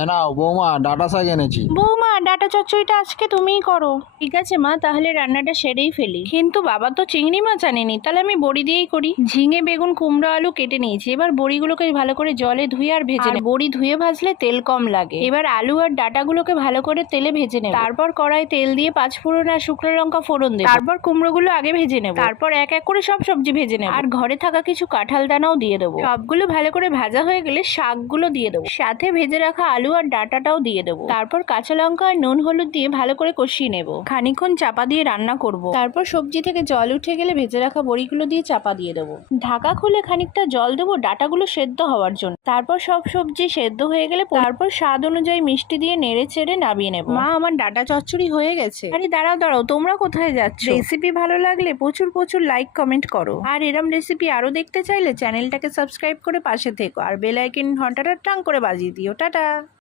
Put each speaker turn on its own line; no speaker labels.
এ নাও বৌমা ডাটা শাক এনেছি।
বৌমা ডাটা চচ্চড়িটা আজকে তুমিই করো। ঠিক আছে মা তাহলে রান্নাটা সেরেই ফেলি। কিন্তু বাবা তো চিংড়ি মাছ আনেনি তাহলে আমি বড়ি দিয়েই করি। ঝিঙে বেগুন কুমড়ো আলু কেটে নিয়েছি এবার বড়িগুলোকে ভালো করে জলে ধুয়ে আর ভেজে নেব। বড়ি ধুয়ে ভাজলে তেল কম লাগে। এবার আলু আর ডাটাগুলোকে ভালো করে তেলে ভেজে নেব। তারপর কড়াই তেল দিয়ে পাঁচ ফোড়ন আর শুকনো লঙ্কা ফোড়ন দেব। তারপর কুমড়োগুলো আগে ভেজে নেব। তারপর এক এক করে সব সবজি ভেজে নেব। আর ঘরে থাকা কিছু কাঁঠাল দানাও দিয়ে দেবো। সবগুলো ভালো করে ভাজা হয়ে গেলে শাকগুলো দিয়ে দেবো। সাথে ভেজে রাখা আলু আর ডাটাটাও দিয়ে দেবো। তারপর কাঁচা লঙ্কা আর নুন হলুদ দিয়ে ভালো করে কষিয়ে নেব। খানিক্ষণ চাপা দিয়ে রান্না করব। তারপর সবজি থেকে জল উঠে গেলে ভেজে রাখা বড়িগুলো দিয়ে চাপা দিয়ে দেবো। ঢাকা খুলে খানিকটা জল দেবো ডাটাগুলো সেদ্ধ হওয়ার জন্য। তারপর সব সবজি সেদ্ধ হয়ে গেলে তারপর স্বাদ অনুযায়ী মিষ্টি দিয়ে নেড়ে চেড়ে নামিয়ে নেব। মা আমার ডাটা চচ্চড়ি হয়ে গেছে। আরে দাঁড়াও দাঁড়াও তোমরা কোথায় যাচ্ছ? রেসিপি ভালো লাগলে প্রচুর প্রচুর লাইক কমেন্ট করো। আর এরম রেসিপি আরও দেখতে চাইলে চ্যানেলটাকে সাবস্ক্রাইব করে পাশে থেকো। আর বেল আইকন ঘন্টাটা টাং করে বাজিয়ে দিও। টাটা!